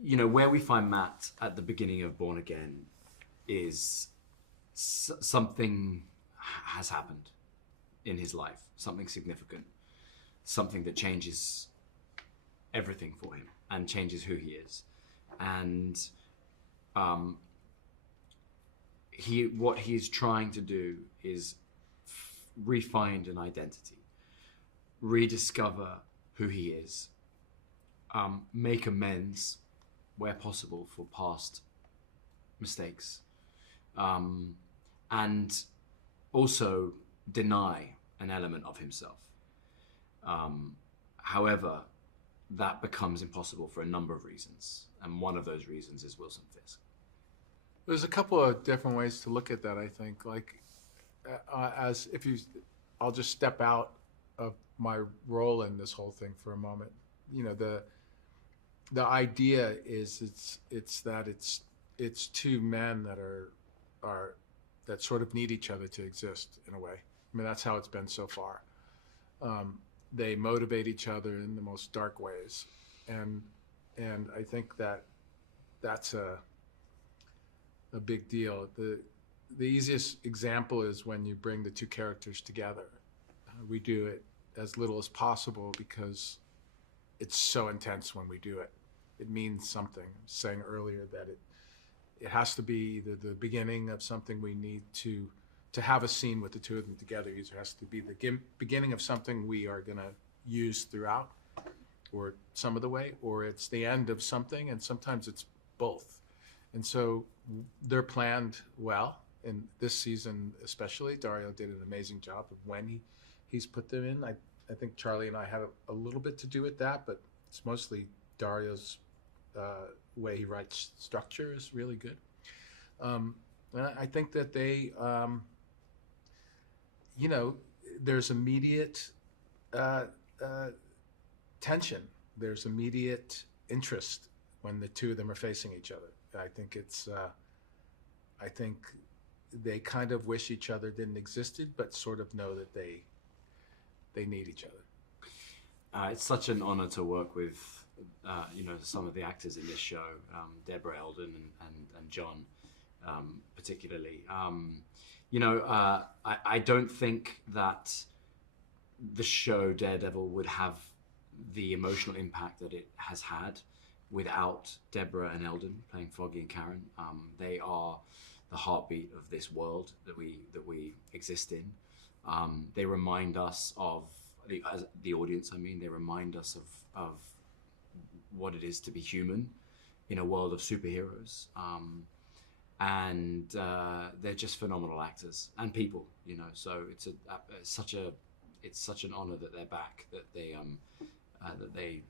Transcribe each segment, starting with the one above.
where we find Matt at the beginning of Born Again is something has happened in his life, something significant, something that changes everything for him and changes who he is. And what he's trying to do is re-find an identity, rediscover who he is, make amends where possible for past mistakes, and also deny an element of himself. However, that becomes impossible for a number of reasons, and one of those reasons is Wilson Fisk. There's a couple of different ways to look at that, I think. Like, I'll just step out of my role in this whole thing for a moment. The idea is it's two men that sort of need each other to exist in a way. I mean, that's how it's been so far. They motivate each other in the most dark ways, and I think that's a big deal. The easiest example is when you bring the two characters together. We do it as little as possible because it's so intense when we do it. It means something. I was saying earlier that it has to be the beginning of something we need to have a scene with the two of them together. It has to be the beginning of something we are going to use throughout, or some of the way, or it's the end of something, and sometimes it's both. And so they're planned well, and this season especially, Dario did an amazing job of when he's put them in. I think Charlie and I have a little bit to do with that, but it's mostly Dario's way he writes structure is really good. And I think that they, there's immediate tension. There's immediate interest when the two of them are facing each other. I think they kind of wish each other didn't existed, but sort of know that they need each other. It's such an honor to work with, some of the actors in this show, Deborah Eldon and John, particularly. I don't think that the show Daredevil would have the emotional impact that it has had without Deborah and Eldon playing Foggy and Karen. They are the heartbeat of this world that we exist in. They remind us of the audience. They remind us of what it is to be human in a world of superheroes. And they're just phenomenal actors and people. So it's such an honor that they're back. That they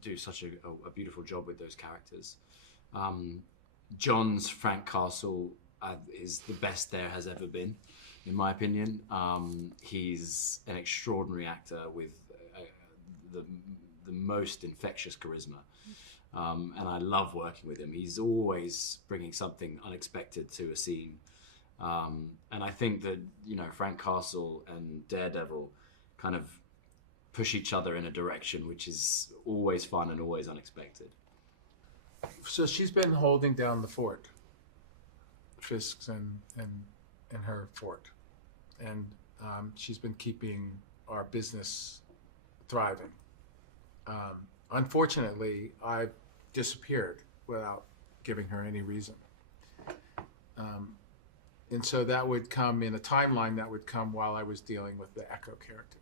do such a beautiful job with those characters. John's Frank Castle is the best there has ever been, in my opinion. He's an extraordinary actor with the most infectious charisma, and I love working with him. He's always bringing something unexpected to a scene, and I think that Frank Castle and Daredevil kind of push each other in a direction which is always fun and always unexpected. So she's been holding down the fort, Fisk's and her fort, and she's been keeping our business thriving. Unfortunately, I disappeared without giving her any reason, and so that would come in a timeline that would come while I was dealing with the Echo character.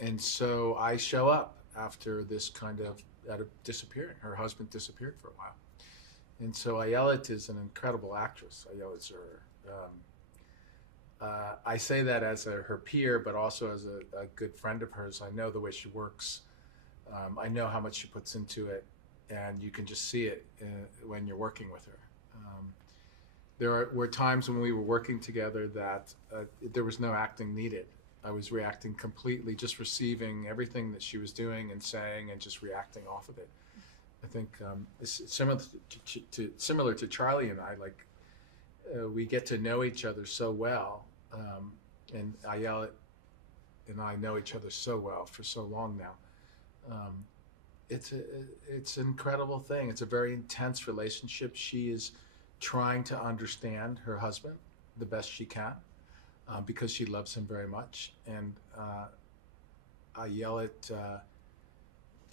And so I show up after this kind of disappearing. Her husband disappeared for a while. And so Ayelet is an incredible actress. Ayelet Zurer. I say that as her peer, but also as a good friend of hers. I know the way she works. I know how much she puts into it, and you can just see it when you're working with her. There were times when we were working together that there was no acting needed. I was reacting completely, just receiving everything that she was doing and saying, and just reacting off of it. I think it's similar to Charlie and I. Like we get to know each other so well, and Ayelet and I know each other so well for so long now, it's an incredible thing. It's a very intense relationship. She is trying to understand her husband the best she can, because she loves him very much. And I yell at,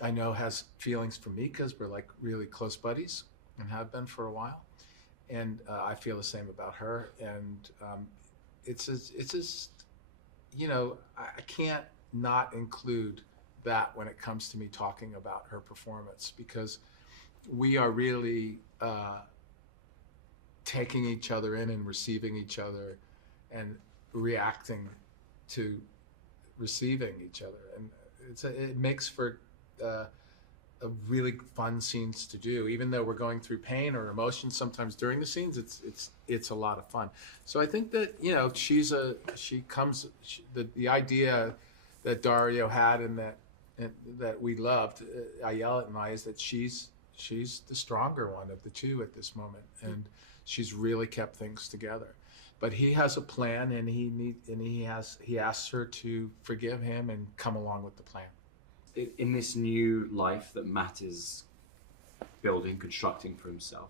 I know has feelings for me because we're like really close buddies and have been for a while. And I feel the same about her. And it's just, I can't not include that when it comes to me talking about her performance, because we are really taking each other in and receiving each other and reacting to receiving each other. And it makes for a really fun scenes to do, even though we're going through pain or emotion sometimes during the scenes. It's a lot of fun. So I think that the idea that Dario had and that we loved, Ayelet and I, is that she's the stronger one of the two at this moment, and she's really kept things together. But he has a plan, and he asks her to forgive him and come along with the plan. In this new life that Matt is building, constructing for himself,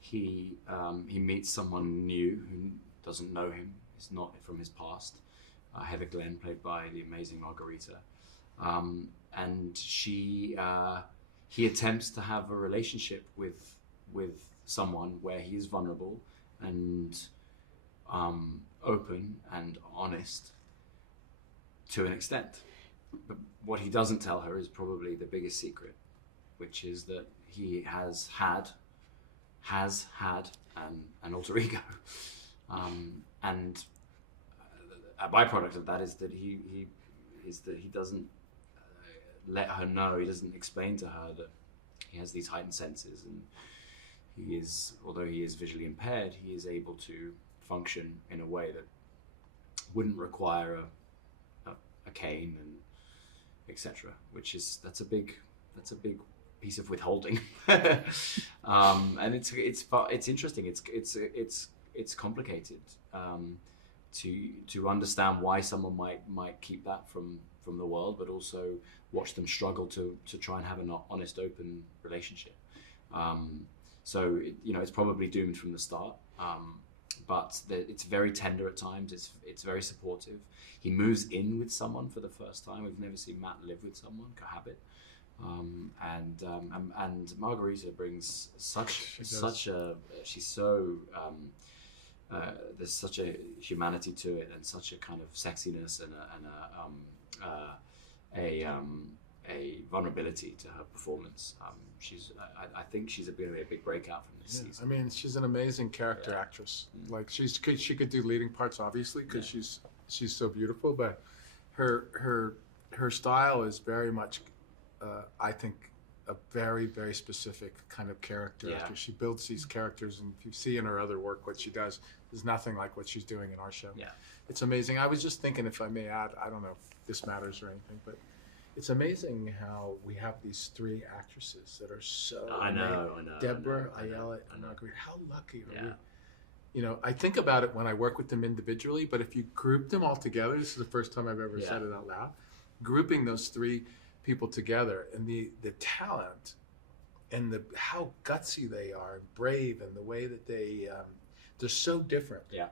he meets someone new who doesn't know him. It's not from his past. Heather Glenn, played by the amazing Margarita, and he attempts to have a relationship with someone where he is vulnerable and open and honest to an extent. But what he doesn't tell her is probably the biggest secret, which is that he has had an alter ego, and a byproduct of that is that he doesn't let her know. He doesn't explain to her that he has these heightened senses, and although he is visually impaired, he is able to function in a way that wouldn't require a cane and etc. That's a big piece of withholding. And it's interesting. It's complicated to understand why someone might keep that from the world, but also watch them struggle to try and have an honest, open relationship. So it's probably doomed from the start. But it's very tender at times. It's very supportive. He moves in with someone for the first time. We've never seen Matt live with someone, cohabit. And Margarita brings there's such a humanity to it, and such a kind of sexiness and a vulnerability to her performance. I think she's going to be a big breakout from this season. I mean, she's an amazing character actress. Like she could do leading parts, obviously, because she's so beautiful. But her style is very much, I think, a very, very specific kind of character actor. She builds these characters, and if you see in her other work what she does, is nothing like what she's doing in our show. Yeah, it's amazing. I was just thinking, if I may add, I don't know if this matters or anything, but it's amazing how we have these three actresses that are so. I know. Deborah, Ayelet, and Marguerite. How lucky are we? I think about it when I work with them individually, but if you group them all together, this is the first time I've ever said it out loud. Grouping those three people together, and the talent, and how gutsy they are, and brave, and the way that they're so different. Yeah,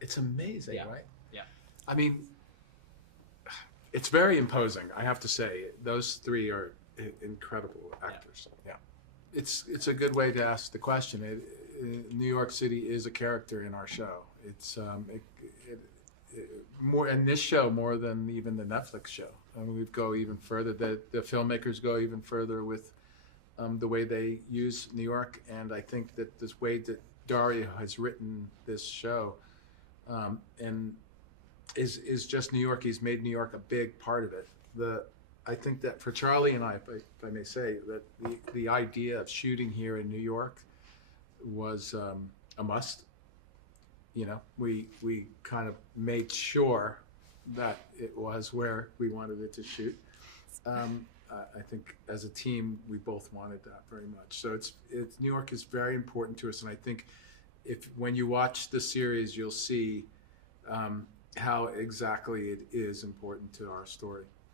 it's amazing, right? Yeah, I mean, it's very imposing, I have to say. Those three are incredible actors. Yeah. It's a good way to ask the question. New York City is a character in our show. It's more in this show more than even the Netflix show. I mean, we go even further. The filmmakers go even further with the way they use New York, and I think that this way that Dario has written this show, and is just New York. He's made New York a big part of it. I think that for Charlie and I, if I may say, that the idea of shooting here in New York was a must. We kind of made sure that it was where we wanted it to shoot. I think as a team, we both wanted that very much. So it's New York is very important to us, and I think when you watch the series, you'll see how exactly it is important to our story.